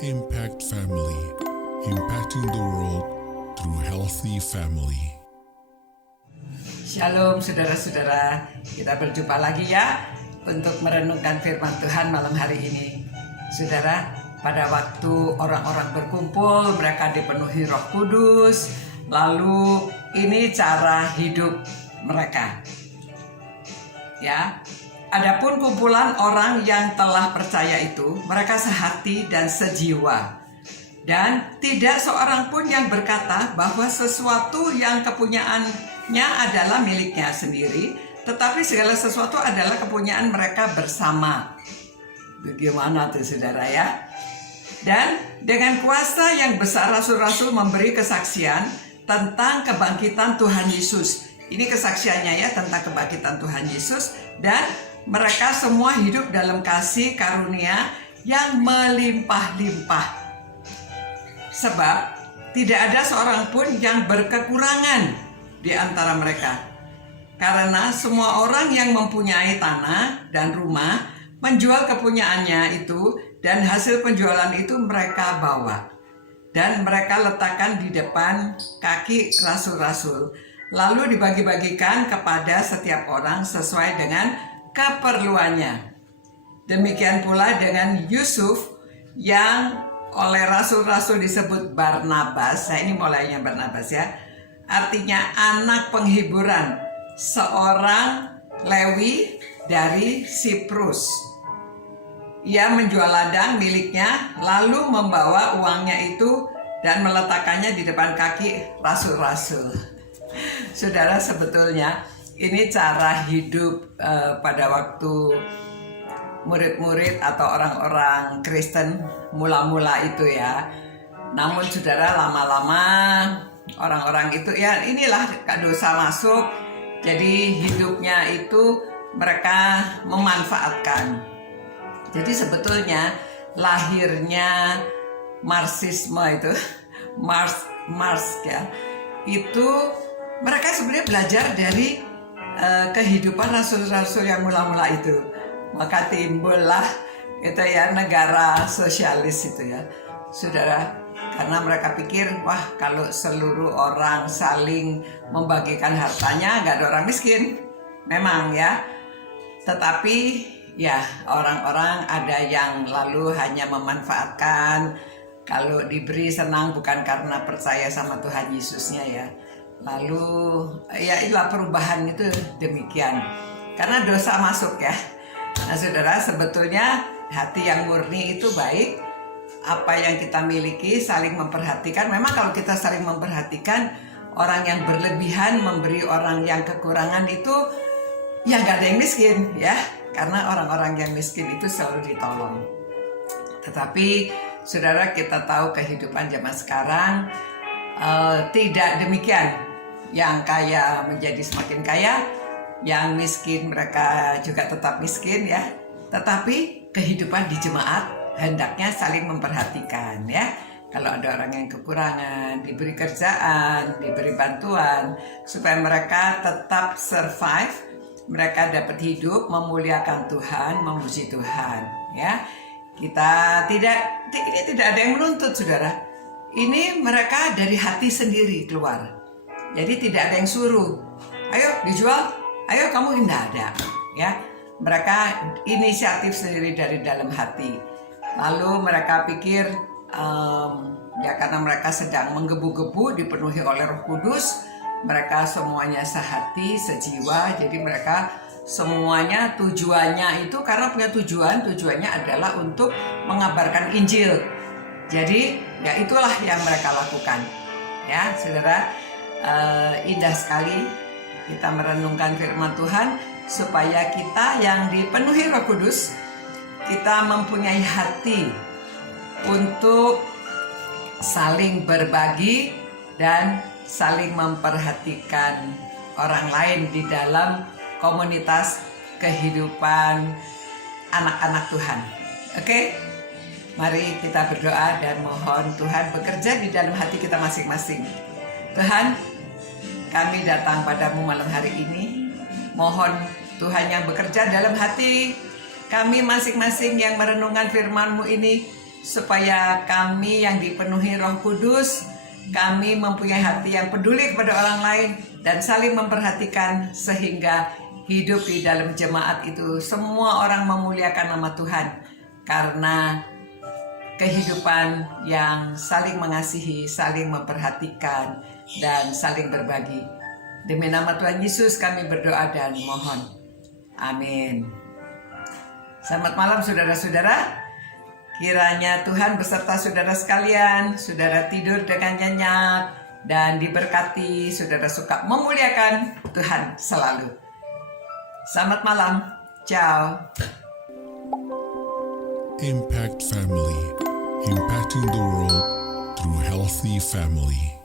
Impact Family, impacting the world through healthy family. Shalom saudara-saudara, kita berjumpa lagi ya untuk merenungkan firman Tuhan malam hari ini. Saudara, pada waktu orang-orang berkumpul, mereka dipenuhi Roh Kudus, lalu ini cara hidup mereka. Ya, adapun kumpulan orang yang telah percaya itu, mereka sehati dan sejiwa. Dan tidak seorang pun yang berkata bahwa sesuatu yang kepunyaannya adalah miliknya sendiri, tetapi segala sesuatu adalah kepunyaan mereka bersama. Bagaimana tuh saudara ya? Dan dengan kuasa yang besar rasul-rasul memberi kesaksian tentang kebangkitan Tuhan Yesus. Ini kesaksiannya ya tentang kebangkitan Tuhan Yesus, dan mereka semua hidup dalam kasih karunia yang melimpah-limpah. Sebab tidak ada seorang pun yang berkekurangan di antara mereka. Karena semua orang yang mempunyai tanah dan rumah menjual kepunyaannya itu, dan hasil penjualan itu mereka bawa. Dan mereka letakkan di depan kaki rasul-rasul. Lalu dibagi-bagikan kepada setiap orang sesuai dengan keperluannya. Demikian pula dengan Yusuf yang oleh rasul-rasul disebut Barnabas. Ini mulainya Barnabas ya. Artinya anak penghiburan, seorang Lewi dari Siprus. Ia menjual ladang miliknya, lalu membawa uangnya itu dan meletakkannya di depan kaki rasul-rasul. Saudara, sebetulnya ini cara hidup pada waktu murid-murid atau orang-orang Kristen mula-mula itu ya. Namun saudara, lama-lama orang-orang itu ya inilah dosa masuk. Jadi hidupnya itu mereka memanfaatkan. Jadi sebetulnya lahirnya Marxisme itu, Marx ya, itu mereka sebenarnya belajar dari kehidupan rasul-rasul yang mula-mula itu. Maka timbullah itu ya negara sosialis itu ya, saudara. Karena mereka pikir, wah kalau seluruh orang saling membagikan hartanya, nggak ada orang miskin. Memang ya, tetapi ya orang-orang ada yang lalu hanya memanfaatkan. Kalau diberi senang bukan karena percaya sama Tuhan Yesusnya ya. Lalu ya inilah perubahan itu demikian. Karena dosa masuk ya. Nah saudara, sebetulnya hati yang murni itu baik. Apa yang kita miliki saling memperhatikan. Memang kalau kita saling memperhatikan, orang yang berlebihan memberi orang yang kekurangan itu ya gak ada yang miskin ya. Karena orang-orang yang miskin itu selalu ditolong. Tetapi saudara, kita tahu kehidupan zaman sekarang tidak demikian. Yang kaya menjadi semakin kaya, yang miskin mereka juga tetap miskin ya. Tetapi kehidupan di jemaat hendaknya saling memperhatikan ya. Kalau ada orang yang kekurangan, diberi kerjaan, diberi bantuan, supaya mereka tetap survive, mereka dapat hidup, memuliakan Tuhan, memuji Tuhan ya. Kita ini tidak ada yang menuntut saudara. Ini mereka dari hati sendiri keluar. Jadi tidak ada yang suruh, ayo dijual, ayo kamu, tidak ada ya. Mereka inisiatif sendiri dari dalam hati. Lalu mereka pikir ya karena mereka sedang menggebu-gebu dipenuhi oleh Roh Kudus, mereka semuanya sehati, sejiwa. Jadi mereka semuanya tujuannya itu karena punya tujuannya adalah untuk mengabarkan Injil. Jadi ya itulah yang mereka lakukan ya saudara. Indah sekali kita merenungkan firman Tuhan supaya kita yang dipenuhi Roh Kudus, kita mempunyai hati untuk saling berbagi dan saling memperhatikan orang lain di dalam komunitas kehidupan anak-anak Tuhan. Oke? Mari kita berdoa dan mohon Tuhan bekerja di dalam hati kita masing-masing. Tuhan, kami datang padamu malam hari ini. Mohon Tuhan yang bekerja dalam hati kami masing-masing yang merenungkan firman-Mu ini, supaya kami yang dipenuhi Roh Kudus, kami mempunyai hati yang peduli kepada orang lain dan saling memperhatikan, sehingga hidup di dalam jemaat itu semua orang memuliakan nama Tuhan karena kehidupan yang saling mengasihi, saling memperhatikan, dan saling berbagi. Demi nama Tuhan Yesus kami berdoa dan mohon. Amin. Selamat malam saudara-saudara. Kiranya Tuhan beserta saudara sekalian, saudara tidur dengan nyenyak dan diberkati, saudara suka memuliakan Tuhan selalu. Selamat malam. Ciao. Impact Family, impacting the world through healthy family.